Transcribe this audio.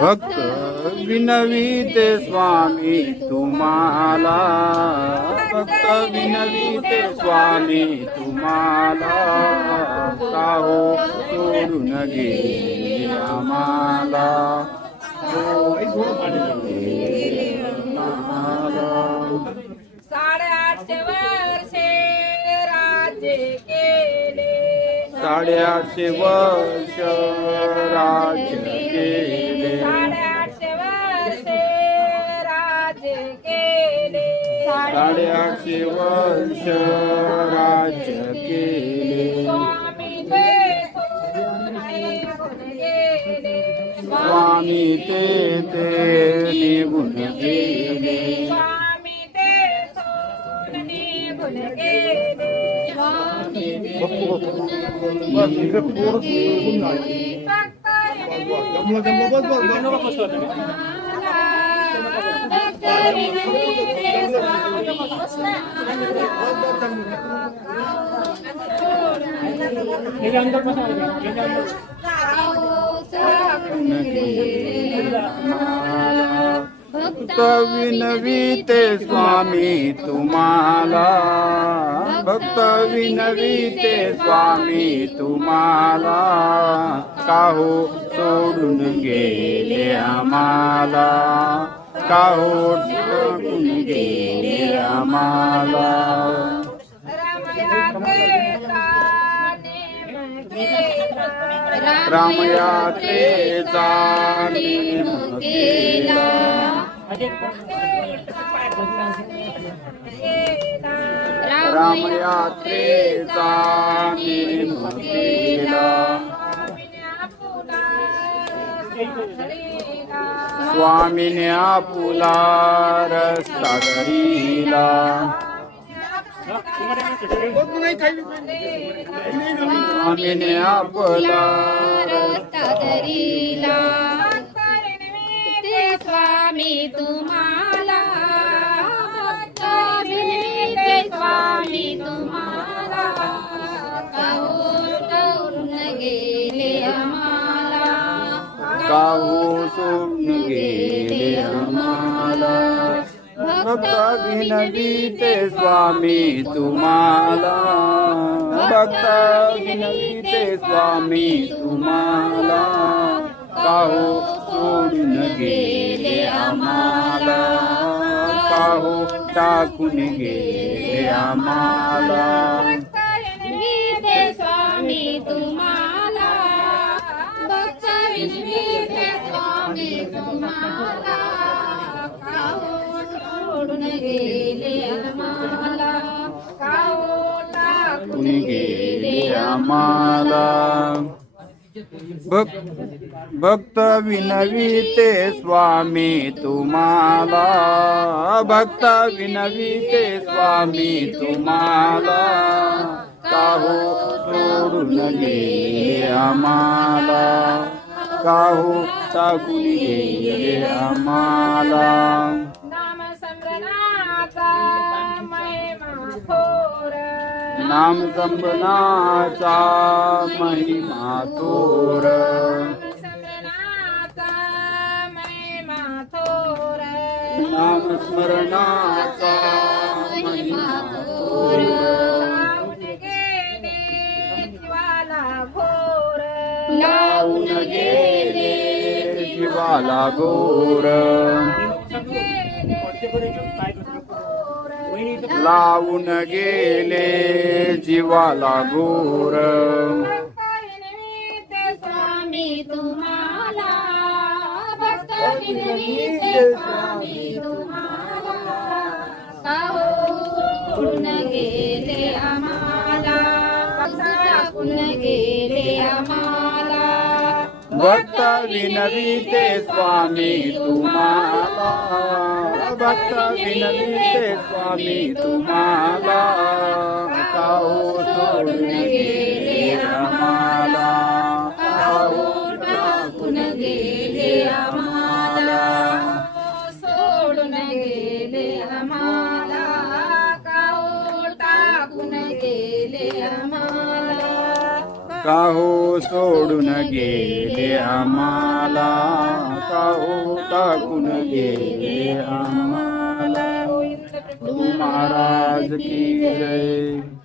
भक्त विनविते स्वामी तुम्हाला, भक्त विनविते स्वामी तुम्हाला, काहो सोडून गेले आम्हाला, साडेआठशे वर्षे राज्य केले, 850 वर्ष राज्य केले, 850 वर्षे राज्य केले, 850 वर्ष राज्य केले, स्वामी ते सोडून गेले, स्वामी ते निघून गेले, स्वामी ते सोडून निघून गेले, भक्त विनविते स्वामी तुम्हाला, भक्त विनविते स्वामी तुम्हाला, काहो सोडून गेले आम्हाला, काहो सोडून गेले आम्हाला, रामयात्रेचा नेम केला, रामयात्रेचा नेम केला, स्वामीने आपुला रस्ता धरिला, स्वामीने आपला रस्ता धरिला, स्वामी तुम्हाला, स्वामी तुम्हाला, काहो सोडून गेले आम्हाला, काहो सोडून गेले आम्हाला, भक्त विनविते स्वामी तुम्हाला, भक्त विनविते स्वामी तुम्हाला, काहो सोडून गेले आम्हाला, काहो टाकून गेले आम्हाला, स्वामी तुम्हाला, भक्त विनविते स्वामी तुम्हाला, काहो सोडून गेले आम्हाला, काहो टाकून गेले आम्हाला, भक्त विनविते स्वामी तुम्हाला, भक्त विनविते स्वामी तुम्हाला, काहो सोडून गेले आम्हाला, काहो टाकून गेले आम्हाला, नाम संभ्रमाचा महिमा थोर, नाम संभनाचा महिमा थोर, स्मरणाचा महिमा थोर, नाम स्मरणाचा महिमा थोर, लावून गेले जीवाला घोर, लावून गेले जीवाला घोर, लावून गेले जीवाला घोर, स्वामी तुम्हाला, भक्त विनविते स्वामी तुम्हाला, काहो सोडून गेले आम्हाला, टाकून गेले आम्हाला, भक्त विनविते स्वामी तुम्हाला, भक्त विनविते स्वामी तुम्हाला, काहो सोडून गेले आम्हाला, काहो टाकून गेले आम्हाला, सोडून गेले आम्हाला, काहो टाकून गेले आम्हाला, काहो सोडून गेले आम्हाला, काहो टाकून गेले आम्हाला. महाराज की जय.